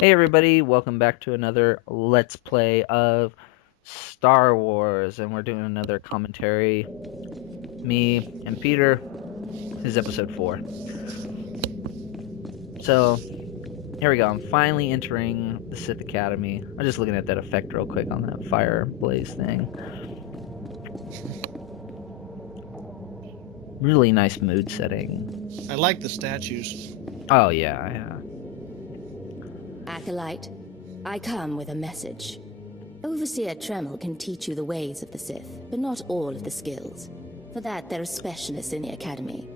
Hey everybody, welcome back to another Let's Play of Star Wars, and we're doing another commentary. Me and Peter. This is episode 4. So, here we go. I'm finally entering the Sith Academy. I'm just looking at that effect real quick on that fire blaze thing. Really nice mood setting. I like the statues. Oh yeah. Acolyte, I come with a message. Overseer Tremel can teach you the ways of the Sith, but not all of the skills. For that, there are specialists in the Academy.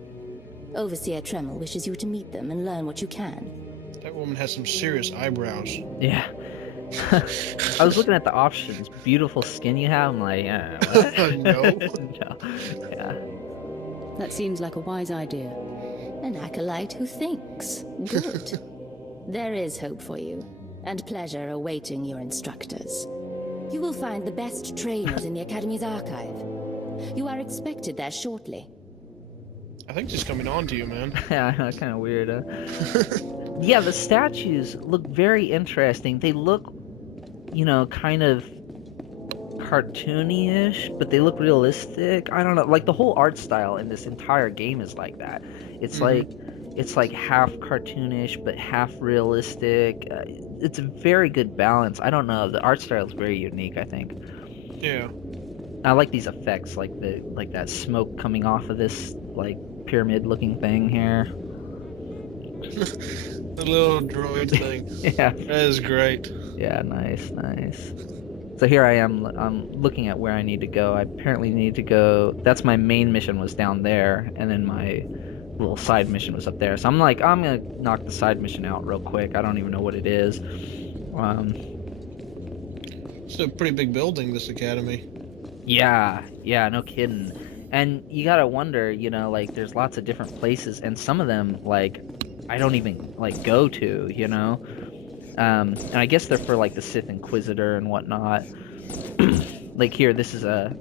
Overseer Tremel wishes you to meet them and learn what you can. That woman has some serious eyebrows. Yeah. I was looking at the options. Beautiful skin you have. I'm like, what? No. No. Yeah. That seems like a wise idea. An acolyte who thinks. Good. There is hope for you, and pleasure awaiting your instructors. You will find the best trainers in the Academy's archive. You are expected there shortly. I think she's coming on to you, man. Yeah, kind of weird. Yeah, the statues look very interesting. They look, kind of cartoony-ish, but they look realistic. I don't know, like the whole art style in this entire game is like that. It's like half cartoonish but half realistic. It's a very good balance. I don't know, the art style is very unique, I think. Yeah. I like these effects, like that smoke coming off of this like pyramid looking thing here. The little droid thing. Yeah. That is great. Yeah, nice. So here I am, I'm looking at where I need to go. I apparently need to go, that's my main mission was down there, and then my little side mission was up there. So I'm like, I'm gonna knock the side mission out real quick. I don't even know what it is. It's a pretty big building, this academy. Yeah, no kidding. And you gotta wonder, like there's lots of different places, and some of them, like, I don't even, like, go to, And I guess they're for, like, the Sith Inquisitor and whatnot. Like here, this is a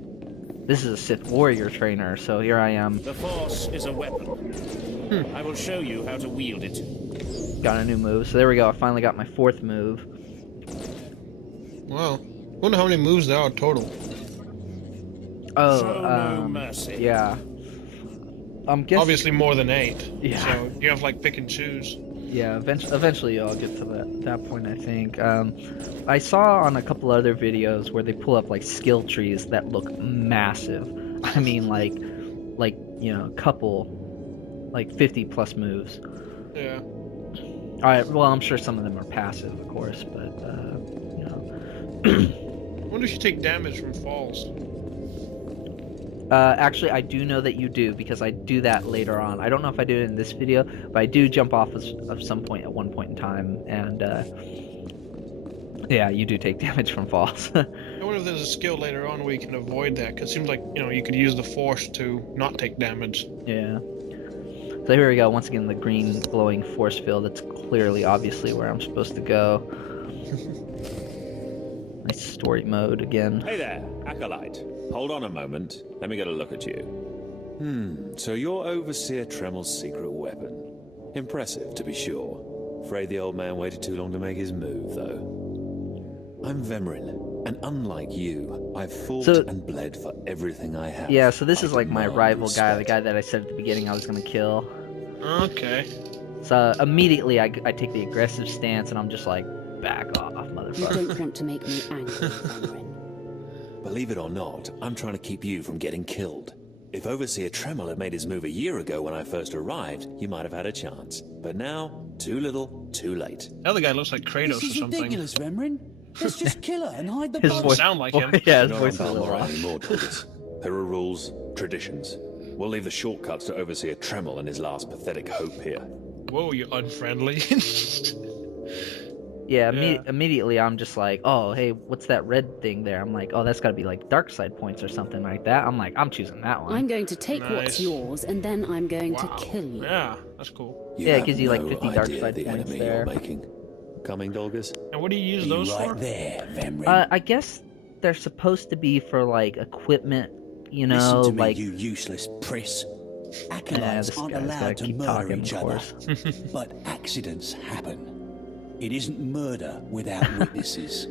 Sith warrior trainer, so here I am. The Force is a weapon. I will show you how to wield it. Got a new move, so there we go. I finally got my 4th move. Wow. Wonder how many moves there are total. Oh, Show no mercy. yeah. I'm guessing. Obviously more than 8. Yeah. So you have like pick and choose. Yeah, eventually I'll get to that point, I think. I saw on a couple other videos where they pull up like skill trees that look massive. I mean, like couple, like 50 plus moves. Yeah. Well, I'm sure some of them are passive, of course, but I wonder if you take damage from falls. Actually, I do know that you do, because I do that later on. I don't know if I do it in this video, but I do jump off of some point at one point in time, and yeah, you do take damage from falls. I wonder if there's a skill later on where you can avoid that, because it seems like, you could use the Force to not take damage. Yeah. So here we go, once again, the green glowing force field. That's clearly, obviously, where I'm supposed to go. Nice story mode again. Hey there, Acolyte. Hold on a moment. Let me get a look at you. So you're Overseer Tremel's secret weapon. Impressive, to be sure. Afraid the old man waited too long to make his move, though. I'm Vemrin, and unlike you, I've fought and bled for everything I have. Yeah, so this is like my rival guy, the respect. guy that I said at the beginning I was going to kill. Okay. So immediately I take the aggressive stance, and I'm just like, back off, You motherfucker. don't want to make me angry, Vemrin. Believe it or not, I'm trying to keep you from getting killed. If Overseer Tremel had made his move a year ago when I first arrived, you might have had a chance. But now, too little, too late. The other guy looks like Kratos This or is something. ridiculous, Vemrin. Let's just kill her and hide the His body. voice sound like him. Yeah, his Not voice is a on little Mannalla off. anymore, Douglas. There are rules, traditions. We'll leave the shortcuts to Overseer Tremel and his last pathetic hope here. Whoa, you unfriendly. Yeah, Yeah. immediately I'm just like, oh, hey, what's that red thing there? I'm like, oh, that's gotta be like dark side points or something like that. I'm like, I'm choosing that one. I'm going to take Nice. what's yours, and then I'm going to kill you. Yeah, that's cool. You Yeah, it have gives you, like, no 50 dark idea side the points enemy there. you're making. Coming, Dolgus? And what do you use You those right for? there, Vemrin. I guess they're supposed to be for like equipment, Listen to me, like you useless priss. yeah, Acolytes this aren't guy's gotta allowed to keep murder talking, each of other, course. but accidents happen. It isn't murder without witnesses.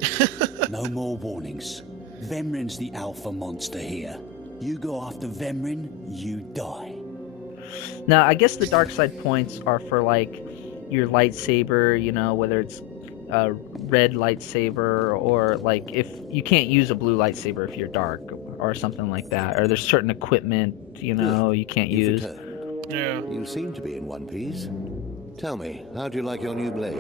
No more warnings. Vemrin's the alpha monster here. You go after Vemrin, you die. Now, I guess the dark side points are for like your lightsaber, you know, whether it's a red lightsaber or like if you can't use a blue lightsaber if you're dark or something like that. Or there's certain equipment, you know, you can't use. Returned. Yeah. You seem to be in one piece. Tell me, how do you like your new blade?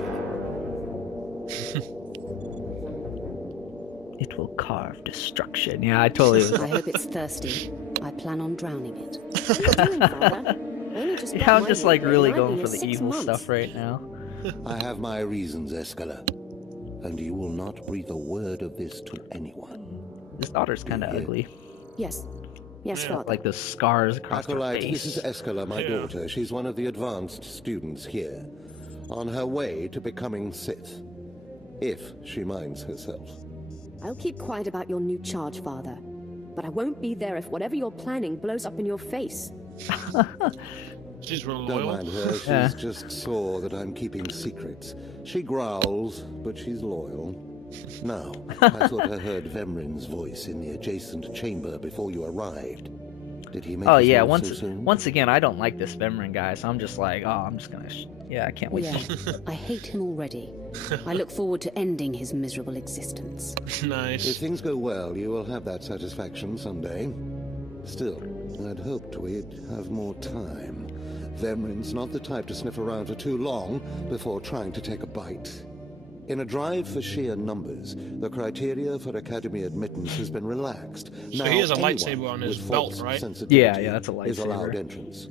It will carve destruction. Yeah, I totally was. I hope it's thirsty. I plan on drowning it. What are you doing, Father? Only just Yeah, got I'm my just new like blade really and I've going been for the here 6 evil months. stuff right now. I have my reasons, Escala. And you will not breathe a word of this to anyone. His daughter's kind of Yeah. ugly. Yes. Yes, Father. Like those scars across her Acolyte, face. this is Escala, my Yeah. daughter. She's one of the advanced students here. On her way to becoming Sith. If she minds herself. I'll keep quiet about your new charge, Father. But I won't be there if whatever you're planning blows up in your face. She's real Don't loyal. mind her, she's Yeah. just sore that I'm keeping secrets. She growls, but she's loyal. Now, I thought I heard Vemrin's voice in the adjacent chamber before you arrived. Did he make Oh his yeah, move so soon? once again, I don't like this Vemrin guy, so I'm just like, oh, I'm just gonna, yeah, I can't wait. Yeah, I hate him already. I look forward to ending his miserable existence. If Nice. things go well, you will have that satisfaction someday. Still, I'd hoped we'd have more time. Vemrin's not the type to sniff around for too long before trying to take a bite. In a drive for sheer numbers, the criteria for Academy admittance has been relaxed. So Now he has a anyone lightsaber on his with belt, false right? sensitivity Yeah, that's a is allowed lightsaber. entrance.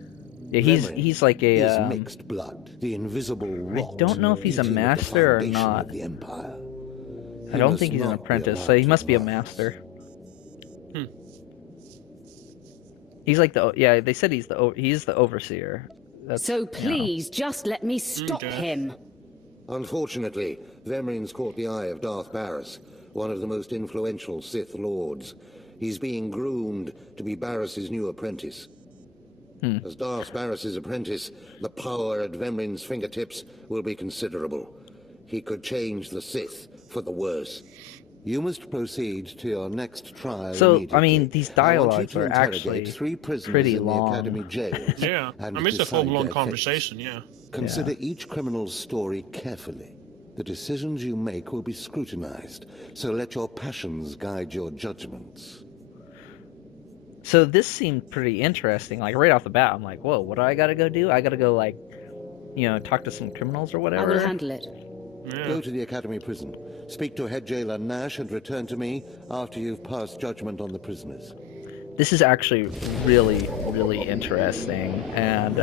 Yeah, Vemrin he's like a. is mixed blood, the invisible rot. don't know if he's a eating at the master or foundation not. of the Empire. I He don't must think he's an not be apprentice, so allowed he to must be a rise. master. Hmm. He's like the yeah. They said he's the overseer. That's, So you know. please, just let me stop Okay. him. Unfortunately, Vemrin's caught the eye of Darth Barris, one of the most influential Sith Lords. He's being groomed to be Barris's new apprentice. As Darth Barris's apprentice, the power at Vemrin's fingertips will be considerable. He could change the Sith for the worse. You must proceed to your next trial So, I immediately. mean, these I want you dialogues to are interrogate actually 3 prisoners pretty in long. the Academy jails. Yeah. and I mean, it's a decide full-blown their conversation, fates. yeah. Consider each criminal's story carefully. The decisions you make will be scrutinized, so let your passions guide your judgments. So this seemed pretty interesting. Like right off the bat, I'm like, whoa, what do I gotta go do? I gotta go like, talk to some criminals or I whatever. will handle it. Go to the Academy prison, speak to head jailer Nash, and return to me after you've passed judgment on the prisoners. This is actually really, really interesting. And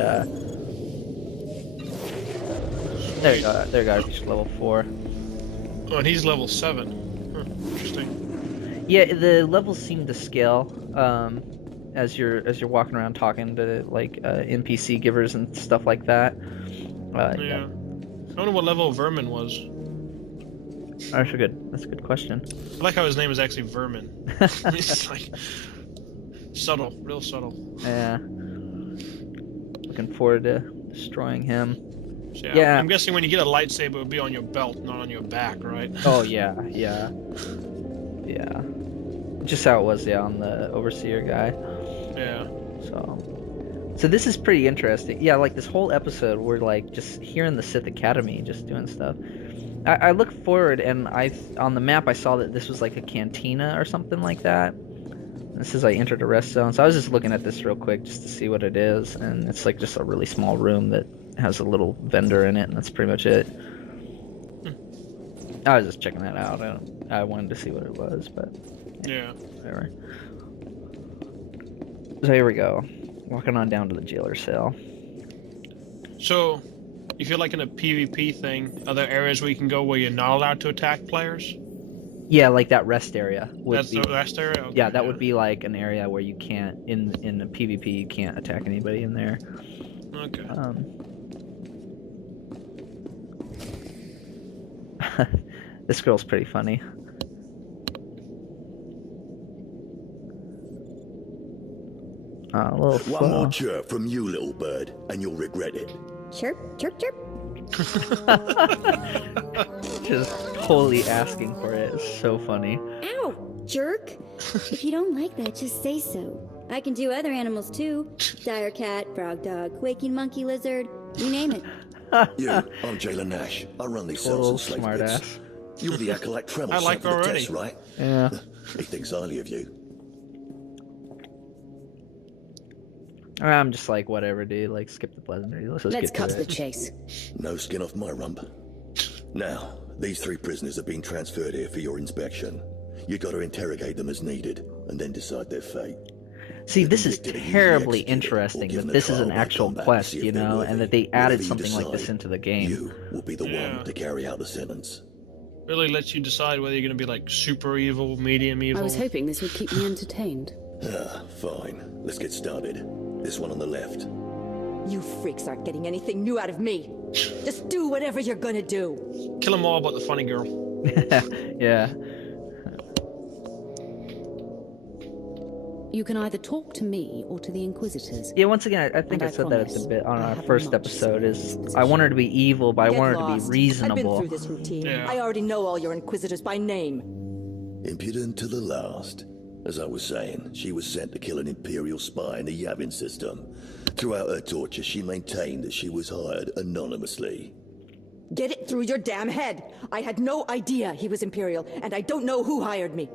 there you go. There you go. Reached level 4. Oh, and he's level 7. Huh, interesting. Yeah, the levels seem to scale as you're walking around talking to like NPC givers and stuff like that. Yeah. I wonder what level Vermin was. That's a good question. I like how his name is actually Vermin. It's like subtle, real subtle. Yeah. Looking forward to destroying him. So, Yeah. I'm guessing when you get a lightsaber, it would be on your belt, not on your back, right? Oh yeah. Just how it was, on the overseer guy. Yeah. So this is pretty interesting. Yeah, like this whole episode, we're like just here in the Sith Academy, just doing stuff. I looked forward, and on the map I saw that this was like a cantina or something like that. This is I entered a rest zone, so I was just looking at this real quick just to see what it is, and it's like just a really small room that has a little vendor in it, and that's pretty much it. I was just checking that out. I wanted to see what it was, but Yeah. whatever. So here we go. Walking on down to the jailer's cell. So, you feel like in a PvP thing, are there areas where you can go where you're not allowed to attack players? Yeah, like that rest area would That's be. the rest area? Okay, Yeah, that would be like an area where you can't in a PvP you can't attack anybody in there. Okay. This girl's pretty funny. One more chirp from you, little bird, and you'll regret it. Chirp, chirp, chirp. Just totally asking for it. It's so funny. Ow, jerk! If you don't like that, just say so. I can do other animals too. Dire cat, frog dog, waking monkey lizard, you name it. I'm Jailer Nash. I run these cells Total and slave smart pits. ass. You're the acolyte Tremel I like sent for the already. test, right? Yeah. He thinks highly of you. I'm just like, whatever, dude. Like, skip the pleasantry. Let's Let's get cut to to the it. chase. No skin off my rump. Now, these 3 prisoners have been transferred here for your inspection. You got to interrogate them as needed, and then decide their fate. See, They're this is convicted of terribly executed or interesting given that a this is trial an by actual combat to quest, see if you they're know, worthy. and that they added Whatever you something like this decide, into the game. You will be the Yeah. one to carry out the sentence. Really lets you decide whether you're going to be like super evil, medium evil. I was hoping this would keep me entertained. Fine. Let's get started. This one on the left. You freaks aren't getting anything new out of me. Just do whatever you're gonna do. Kill them all but the funny girl. Yeah. You can either talk to me or to the Inquisitors. Yeah, once again, I think And I I said that at promise, the bit on I our have first much episode is experience I want her to be evil, but I Get want her to lost. be reasonable. I've been through this routine. Yeah. I already know all your inquisitors by name. Impudent to the last. As I was saying, she was sent to kill an Imperial spy in the Yavin system. Throughout her torture, she maintained that she was hired anonymously. Get it through your damn head. I had no idea he was Imperial, and I don't know who hired me.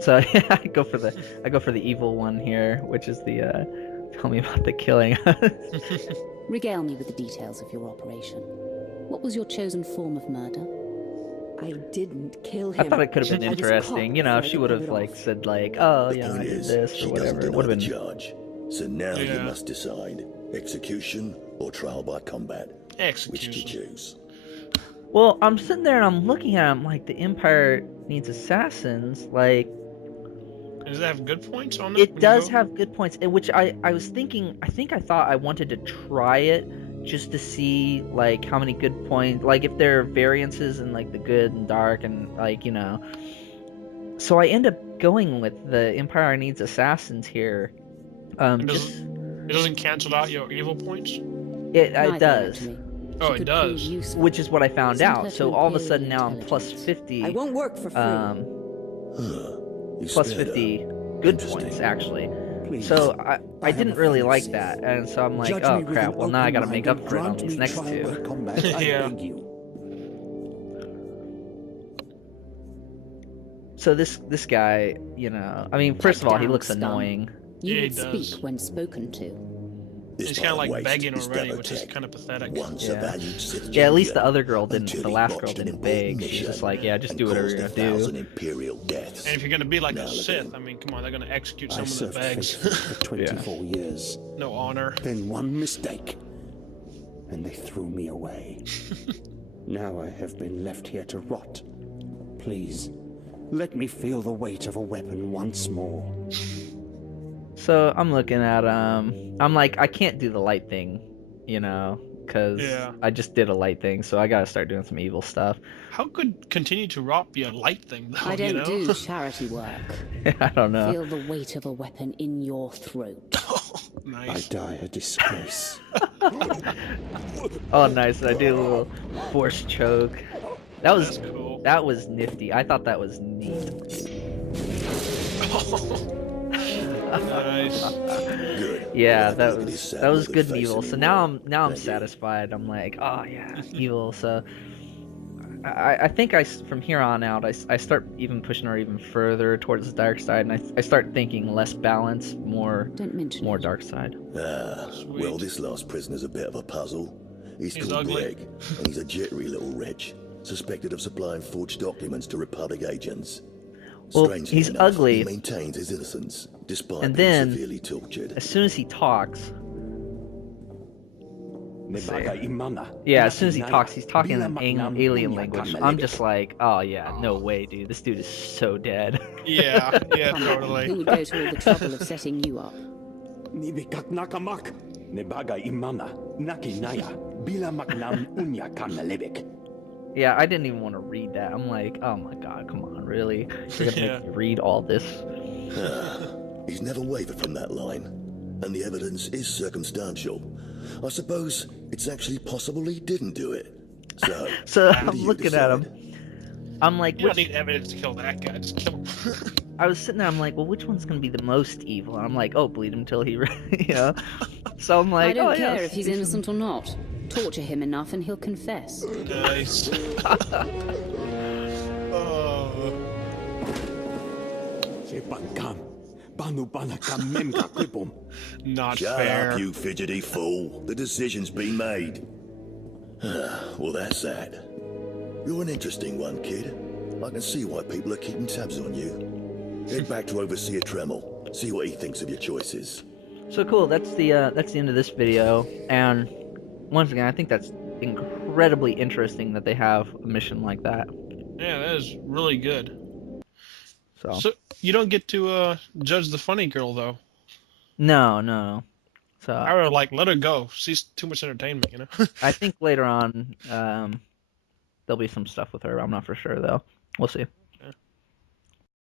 So yeah, I go for the evil one here, which is the tell me about the killing. Regale me with the details of your operation. What was your chosen form of murder? I didn't kill I him. thought it could have been I was interesting, caught you know, if before I she could would pull have it like off. said like, oh The yeah, I point did is, this she or doesn't whatever. It deny would the have been charge. So now you Yeah. must decide: execution or trial by combat. Which do you Execution. choose? Well, I'm sitting there and I'm looking at him like the Empire needs assassins. Like Does it have good points on it? it when you does go? have good points, in which I was thinking. I thought I wanted to try it just to see like how many good points, like if there are variances in like the good and dark and like, you know. So I end up going with the Empire needs assassins here. It Just doesn't cancel out your evil points? it Neither, does, actually. Oh, She it could does. prove useful. which is what I found Send her out. to So all of a Imperial sudden now I'm plus intelligence. 50. I won't work for free. You Plus spared her. 50 good Interesting. points actually. Please. So I have didn't a really favor, like Sith. that, and so I'm like, Judge oh me with crap. an Well, now I open gotta mind make up and for it on grant these me next trial by two. combat, I Yeah. beg you. So this guy, you know, I mean, first of all, he down, looks scum. annoying. You Yeah, he would does. speak when spoken to. This He's kind of vile like waste begging is already, which is Delotech. kind of pathetic. Once Yeah. a valued Sith Yeah, at least the champion, other girl didn't. until The he last girl botched an didn't important beg. She's mission just like, yeah, just and do whatever caused you're gonna 1,000 do. Imperial deaths. And if you're going to be like Now a look at Sith, him. I mean, come on, they're going to execute I someone served that begs. faithfully for 24 years. No honor. Then one mistake, and they threw me away. Now I have been left here to rot. Please, let me feel the weight of a weapon once more. So I'm looking at I'm like, I can't do the light thing, you know, because Yeah. I just did a light thing, so I gotta start doing some evil stuff. How could continue to rot be a light thing, though? I don't you know? do charity work. I don't know. Feel the weight of a weapon in your throat. I Nice. die a disgrace. Oh, nice. I do a little force choke. That was That's cool. that was nifty. I thought that was neat. Nice. Good. Yeah, We'll that have a look at his was sad that was withered good and face evil. in So the now morning. I'm Thank you. satisfied. I'm like, oh yeah, evil. So I think from here on out I start even pushing her even further towards the dark side, and I start thinking less balance, more Don't mention it. dark side. Well, Sweet. this last prisoner's a bit of a puzzle. He's He's called ugly. Greg, and he's a jittery little wretch, suspected of supplying forged documents to Republic agents. Well, Strangely he's enough, ugly. He maintains his innocence, despite And being then- severely tortured. As soon as he talks, Nebaga yeah, as soon as he talks, he's talking in Bila an maknam alien unya language. kamalibik. I'm just like, oh yeah, no way, dude. This dude is so dead. Yeah, yeah, Come on, who totally. would go to all the trouble of setting you up? Nibikak nakamak. Nebaga imana. Naki naya. Bila maknam unya kamalibik. Yeah, I didn't even want to read that. I'm like, oh my god, come on, really? You're gonna Yeah. make me read all this? He's never wavered from that line. and the evidence is circumstantial. I suppose it's actually possible he didn't do it. So, So what I'm do you looking at decide? him. I'm like, You don't which... need evidence to kill that guy. Just kill him. I was sitting there. I'm like, well, which one's gonna be the most evil? And I'm like, oh, bleed him till he, you know. So I'm like, I don't oh care yeah, if he's innocent or not. Torture him enough and he'll confess. Nice. Oh. Not Shut fair. up, you fidgety fool. The decision's been made. Well, that's that. You're an interesting one, kid. I can see why people are keeping tabs on you. Head back to Overseer Tremel. See what he thinks of your choices. So cool. That's the end of this video. And once again, I think that's incredibly interesting that they have a mission like that. Yeah, that is really good. So So you don't get to judge the funny girl though. no. So I would like let her go. She's too much entertainment, you know. I think later on, there'll be some stuff with her. I'm not for sure though. We'll see.